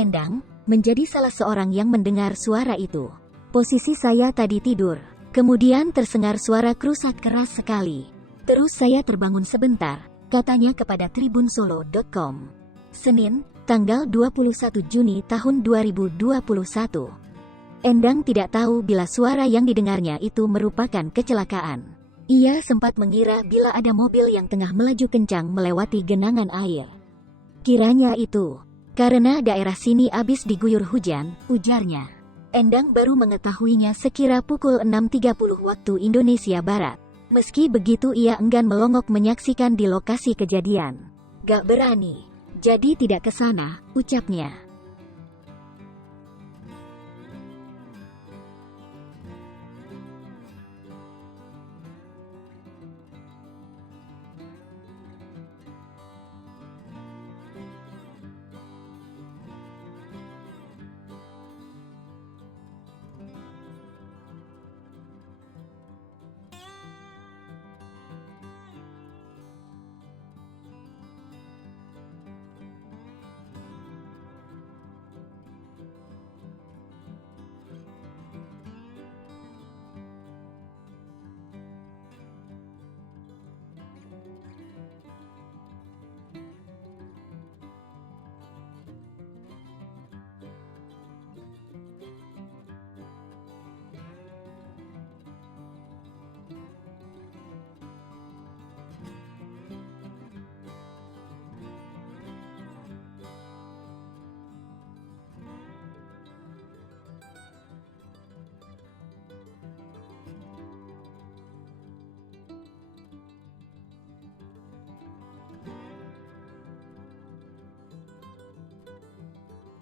Endang menjadi salah seorang yang mendengar suara itu. Posisi saya tadi tidur. Kemudian tersengar suara kerusak keras sekali. Terus saya terbangun sebentar, katanya kepada tribunsolo.com. Senin, tanggal 21 Juni tahun 2021. Endang tidak tahu bila suara yang didengarnya itu merupakan kecelakaan. Ia sempat mengira bila ada mobil yang tengah melaju kencang melewati genangan air. Kiranya itu karena daerah sini habis diguyur hujan, ujarnya. Endang baru mengetahuinya sekira pukul 6.30 waktu Indonesia Barat. Meski begitu ia enggan melongok menyaksikan di lokasi kejadian. Gak berani, jadi tidak ke sana, ucapnya.